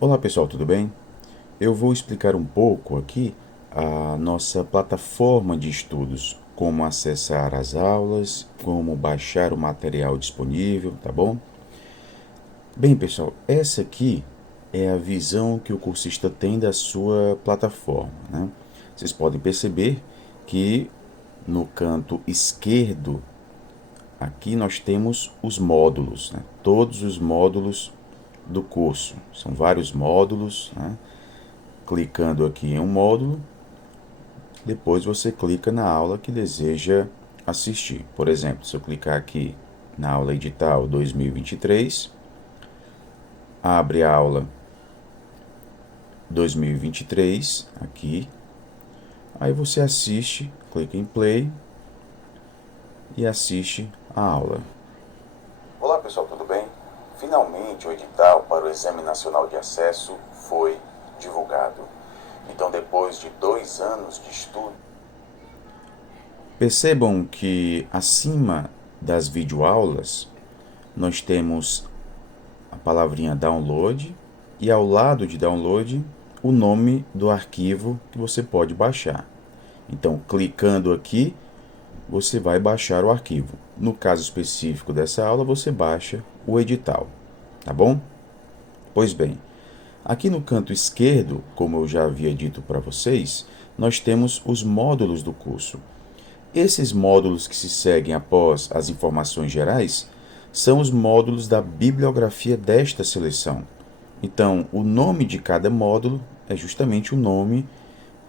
Olá pessoal, tudo bem? Eu vou explicar um pouco aqui a nossa plataforma de estudos, como acessar as aulas, como baixar o material disponível, tá bom? Bem pessoal, essa aqui é a visão que o cursista tem da sua plataforma, né? Vocês podem perceber que no canto esquerdo aqui nós temos os módulos, né? Todos os módulos do curso. São vários módulos, né? Clicando aqui em um módulo, depois você clica na aula que deseja assistir. Por exemplo, se eu clicar aqui na aula edital 2023, abre a aula 2023 aqui, aí você assiste, clica em play e assiste a aula. Olá pessoal, tudo bem? Finalmente o edital para o Exame Nacional de Acesso foi divulgado. Então, depois de 2 anos de estudo, percebam que acima das videoaulas nós temos a palavrinha download e ao lado de download o nome do arquivo que você pode baixar. Então, clicando aqui, você vai baixar o arquivo. No caso específico dessa aula, você baixa o edital, tá bom? Pois bem, aqui no canto esquerdo, como eu já havia dito para vocês, nós temos os módulos do curso. Esses módulos que se seguem após as informações gerais são os módulos da bibliografia desta seleção. Então, o nome de cada módulo é justamente o nome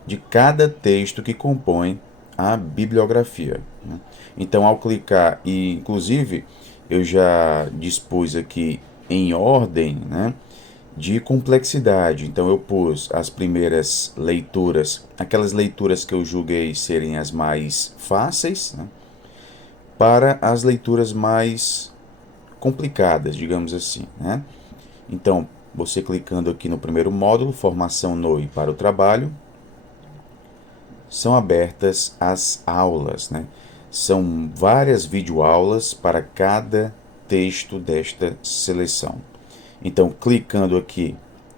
de cada texto que compõe a bibliografia. Então, ao clicar, e inclusive eu já dispus aqui em ordem, né, de complexidade. Então eu pus as primeiras leituras, aquelas leituras que eu julguei serem as mais fáceis, né, para as leituras mais complicadas, digamos assim, né? Então, você clicando aqui no primeiro módulo, formação no e para o trabalho, são abertas as aulas, né? São várias videoaulas para cada texto desta seleção. Então, clicando aqui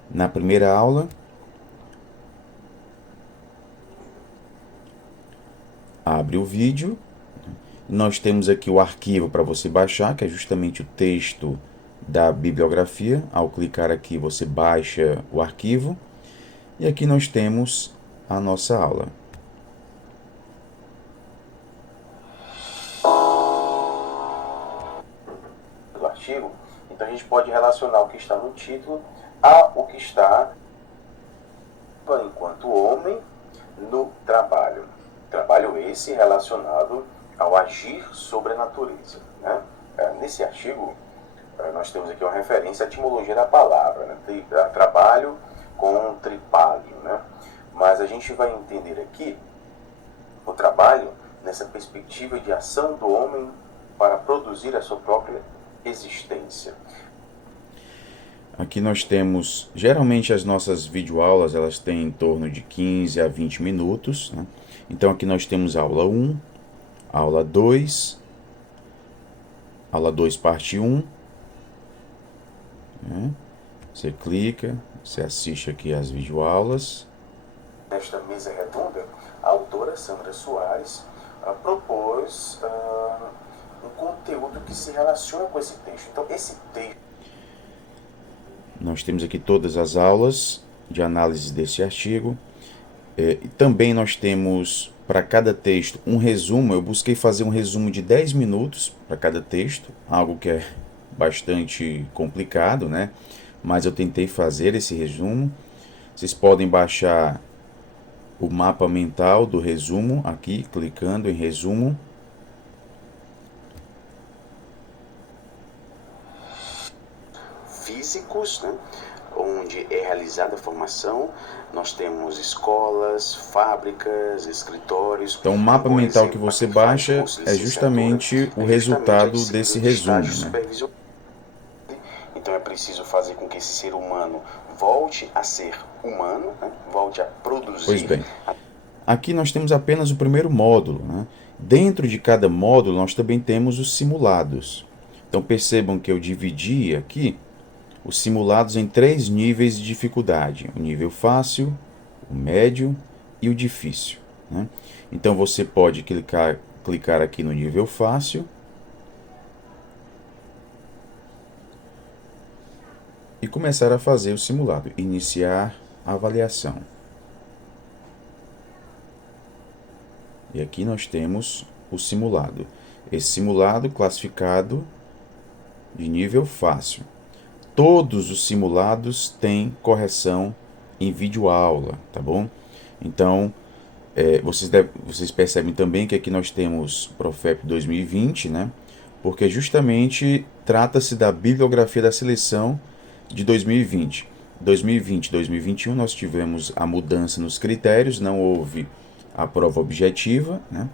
na primeira aula, abre o vídeo. Nós temos aqui o arquivo para você baixar, que é justamente o texto da bibliografia. Ao clicar aqui, você baixa o arquivo. E aqui nós temos a nossa aula. Do artigo, então a gente pode relacionar o que está no título a o que está enquanto homem no trabalho. Trabalho esse relacionado ao agir sobre a natureza, né? Nesse artigo, nós temos aqui uma referência à etimologia da palavra, né? Trabalho com tripálio, né? Mas a gente vai entender aqui o trabalho nessa perspectiva de ação do homem para produzir a sua própria existência. Aqui nós temos, geralmente as nossas videoaulas, elas têm em torno de 15 a 20 minutos, né? Então aqui nós temos aula 1, aula 2, aula 2 parte 1, né? Você clica, você assiste aqui as videoaulas. Nesta mesa redonda, a autora Sandra Soares propôs um conteúdo que se relaciona com esse texto. Então, esse texto... Nós temos aqui todas as aulas de análise desse artigo. Também nós temos para cada texto um resumo. Eu busquei fazer um resumo de 10 minutos para cada texto, algo que é bastante complicado, né? Mas eu tentei fazer esse resumo. Vocês podem baixar o mapa mental do resumo aqui, clicando em resumo. Físicos, né? Onde é realizada a formação, nós temos escolas, fábricas, escritórios. Então, o mapa mental que você baixa é justamente o resultado desse resumo, né? Então, é preciso fazer com que esse ser humano volte a ser humano, né? Volte a produzir. Pois bem, aqui nós temos apenas o primeiro módulo, né? Dentro de cada módulo, nós também temos os simulados. Então, percebam que eu dividi aqui os simulados em 3 níveis de dificuldade: o nível fácil, o médio e o difícil, né? Então você pode clicar aqui no nível fácil e começar a fazer o simulado. Iniciar a avaliação. E aqui nós temos o simulado. Esse simulado classificado de nível fácil. Todos os simulados têm correção em videoaula, tá bom? Então, vocês percebem também que aqui nós temos Profep 2020, né? Porque justamente trata-se da bibliografia da seleção de 2020. 2020 e 2021 nós tivemos a mudança nos critérios, não houve a prova objetiva, né?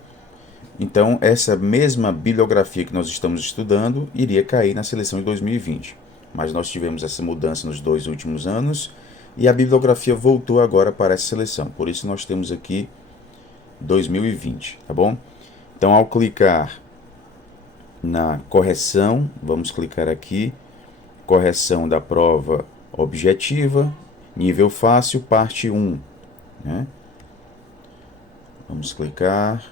Então, essa mesma bibliografia que nós estamos estudando iria cair na seleção de 2020. Mas nós tivemos essa mudança nos 2 últimos anos e a bibliografia voltou agora para essa seleção. Por isso nós temos aqui 2020, tá bom? Então, ao clicar na correção, vamos clicar aqui, correção da prova objetiva, nível fácil, parte 1, né? Vamos clicar.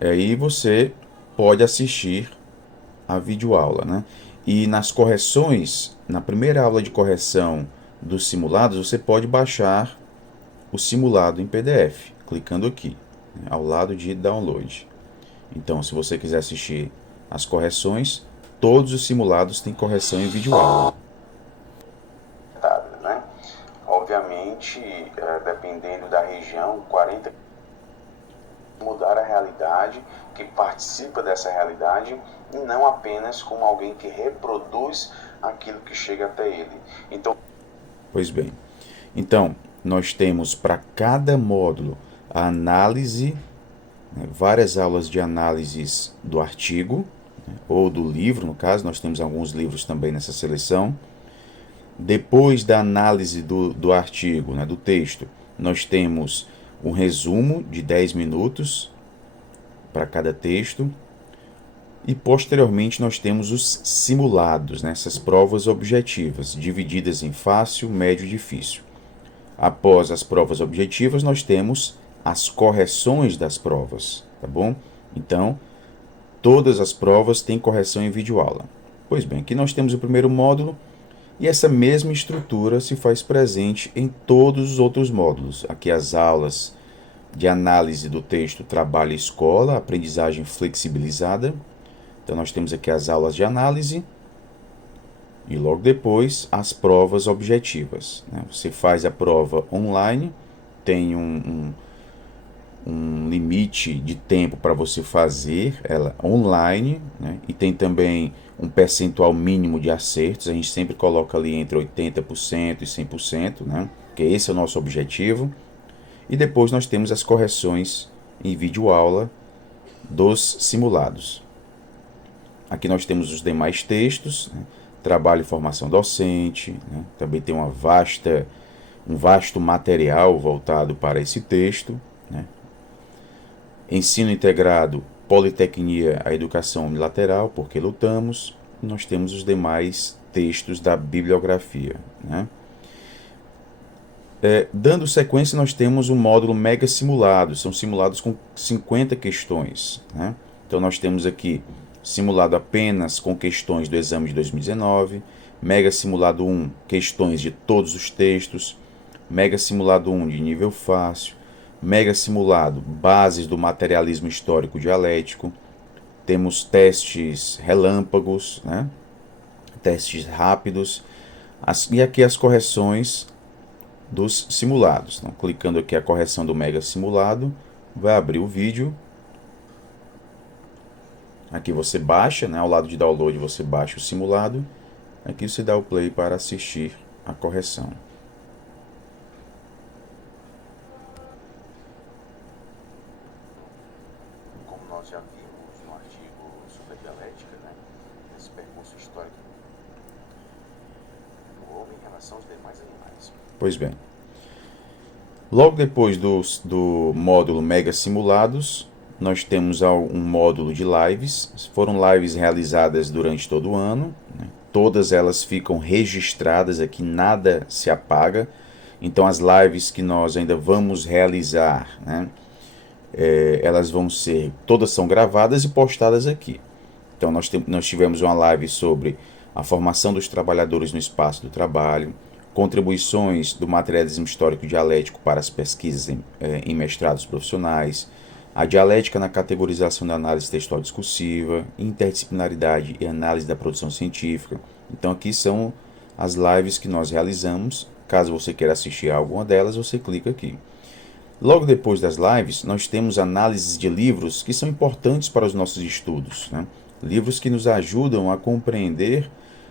Aí você pode assistir a videoaula, né? E nas correções, na primeira aula de correção dos simulados, você pode baixar o simulado em PDF, clicando aqui, né, ao lado de download. Então, se você quiser assistir as correções, todos os simulados têm correção em videoaula. Né? Obviamente, dependendo da região, 40 mudar a realidade, que participa dessa realidade e não apenas como alguém que reproduz aquilo que chega até ele. Então, pois bem, então nós temos para cada módulo a análise, né, várias aulas de análises do artigo, né, ou do livro, no caso, nós temos alguns livros também nessa seleção. Depois da análise do artigo, né, do texto, nós temos um resumo de 10 minutos para cada texto. E posteriormente nós temos os simulados, né, essas provas objetivas, divididas em fácil, médio e difícil. Após as provas objetivas, nós temos as correções das provas, tá bom? Então, todas as provas têm correção em videoaula. Pois bem, aqui nós temos o primeiro módulo, e essa mesma estrutura se faz presente em todos os outros módulos. Aqui as aulas de análise do texto, trabalho e escola, aprendizagem flexibilizada. Então nós temos aqui as aulas de análise e logo depois as provas objetivas, né? Você faz a prova online, tem um limite de tempo para você fazer ela online, né? E tem também um percentual mínimo de acertos, a gente sempre coloca ali entre 80% e 100%, né? Porque esse é o nosso objetivo. E depois nós temos as correções em videoaula dos simulados. Aqui nós temos os demais textos, né? Trabalho e formação docente, né? Também tem um vasto material voltado para esse texto, né? Ensino integrado, Politecnia, a educação unilateral, porque lutamos. Nós temos os demais textos da bibliografia, né? Dando sequência, nós temos o módulo Mega Simulado, são simulados com 50 questões, né? Então nós temos aqui simulado apenas com questões do exame de 2019, Mega Simulado 1, questões de todos os textos, Mega Simulado 1 de nível fácil, Mega Simulado, bases do materialismo histórico dialético, temos testes relâmpagos, né? Testes rápidos, e aqui as correções dos simulados. Então, clicando aqui a correção do Mega Simulado, vai abrir o vídeo. Aqui você baixa, né? Ao lado de download você baixa o simulado. Aqui você dá o play para assistir a correção. Como nós já vimos no artigo sobre a dialética, né? Esse percurso histórico do homem em relação aos demais animais. Pois bem, logo depois do módulo Mega Simulados, nós temos um módulo de lives. Foram lives realizadas durante todo o ano, né? todas elas ficam registradas aqui, nada se apaga. Então as lives que nós ainda vamos realizar, né, elas vão ser, todas são gravadas e postadas aqui. Então nós tivemos uma live sobre a formação dos trabalhadores no espaço do trabalho, contribuições do materialismo histórico dialético para as pesquisas em mestrados profissionais, a dialética na categorização da análise textual discursiva, interdisciplinaridade e análise da produção científica. Então aqui são as lives que nós realizamos. Caso você queira assistir a alguma delas, você clica aqui. Logo depois das lives, nós temos análises de livros que são importantes para os nossos estudos, né? Livros que nos ajudam a compreender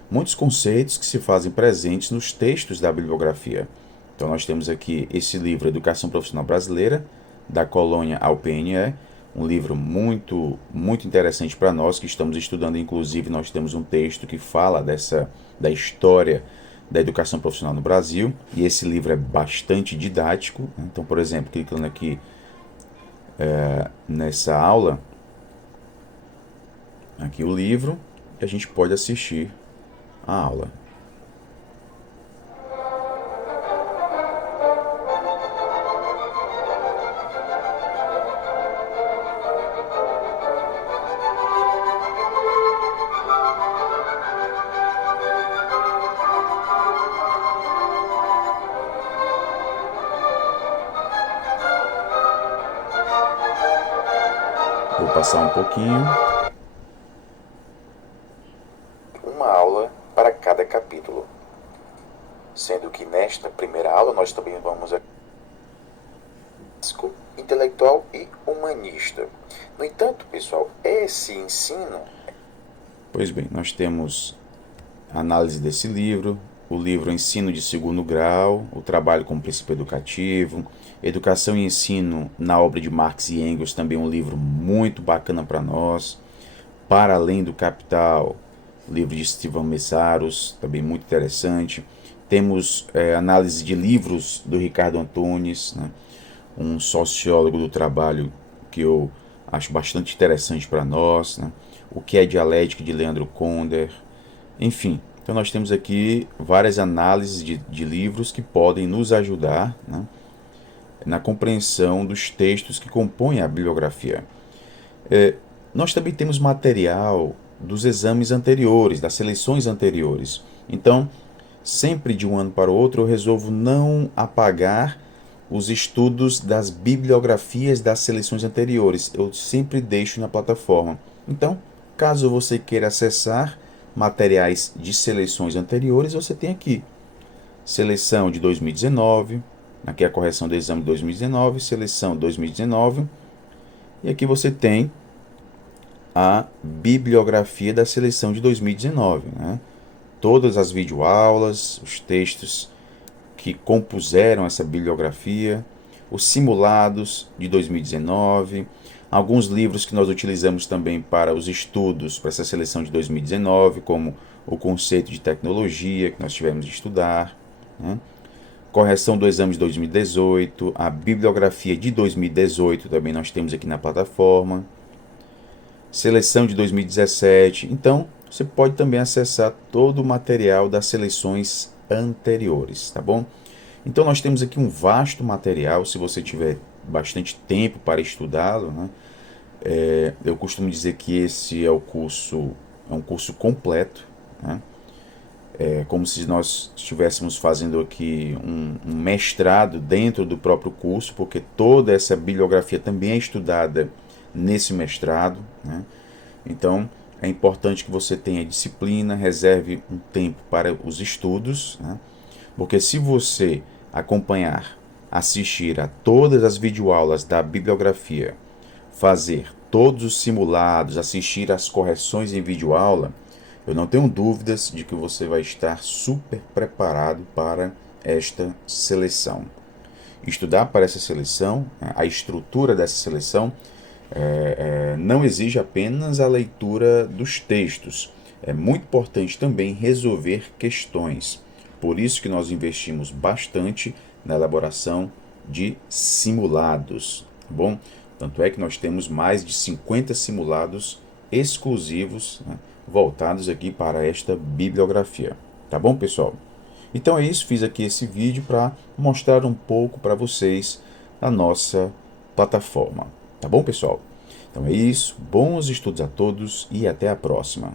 muitos conceitos que se fazem presentes nos textos da bibliografia. Então nós temos aqui esse livro, Educação Profissional Brasileira, da Colônia ao PNE, um livro muito interessante para nós que estamos estudando. Inclusive nós temos um texto que fala da história da educação profissional no Brasil, e esse livro é bastante didático. Então, por exemplo, clicando aqui nessa aula, aqui o livro, e a gente pode assistir a aula. Vou passar um pouquinho. Uma aula para cada capítulo. Sendo que nesta primeira aula nós também vamos a intelectual e humanista. No entanto, pessoal, esse ensino... Pois bem, nós temos a análise desse livro, o livro Ensino de Segundo Grau, o trabalho como princípio educativo, Educação e Ensino na obra de Marx e Engels, também um livro muito bacana para nós. Para Além do Capital, livro de Stephen Meszaros, também muito interessante. Temos análise de livros do Ricardo Antunes, né, um sociólogo do trabalho que eu acho bastante interessante para nós, né? O que é Dialética, de Leandro Konder. Enfim, então nós temos aqui várias análises de livros que podem nos ajudar, né, na compreensão dos textos que compõem a bibliografia. Nós também temos material dos exames anteriores, das seleções anteriores. Então, sempre de um ano para o outro, eu resolvo não apagar os estudos das bibliografias das seleções anteriores. Eu sempre deixo na plataforma. Então, caso você queira acessar materiais de seleções anteriores, você tem aqui. Seleção de 2019, aqui é a correção do exame de 2019, seleção de 2019, e aqui você tem a bibliografia da seleção de 2019, né? Todas as videoaulas, os textos que compuseram essa bibliografia, os simulados de 2019, alguns livros que nós utilizamos também para os estudos, para essa seleção de 2019, como o conceito de tecnologia, que nós tivemos de estudar, né? Correção do exame de 2018, a bibliografia de 2018 também nós temos aqui na plataforma, seleção de 2017. Então, você pode também acessar todo o material das seleções anteriores, tá bom? Então, nós temos aqui um vasto material, se você tiver bastante tempo para estudá-lo, né? Eu costumo dizer que esse é um curso completo, né? É como se nós estivéssemos fazendo aqui um mestrado dentro do próprio curso, porque toda essa bibliografia também é estudada nesse mestrado, né? Então, é importante que você tenha disciplina, reserve um tempo para os estudos, né? Porque se você acompanhar, assistir a todas as videoaulas da bibliografia, fazer todos os simulados, assistir às correções em videoaula, eu não tenho dúvidas de que você vai estar super preparado para esta seleção. Estudar para essa seleção, a estrutura dessa seleção, não exige apenas a leitura dos textos. É muito importante também resolver questões. Por isso que nós investimos bastante na elaboração de simulados, tá bom? Tanto é que nós temos mais de 50 simulados exclusivos, né, voltados aqui para esta bibliografia. Tá bom, pessoal? Então é isso, fiz aqui esse vídeo para mostrar um pouco para vocês a nossa plataforma. Tá bom, pessoal? Então é isso, bons estudos a todos e até a próxima.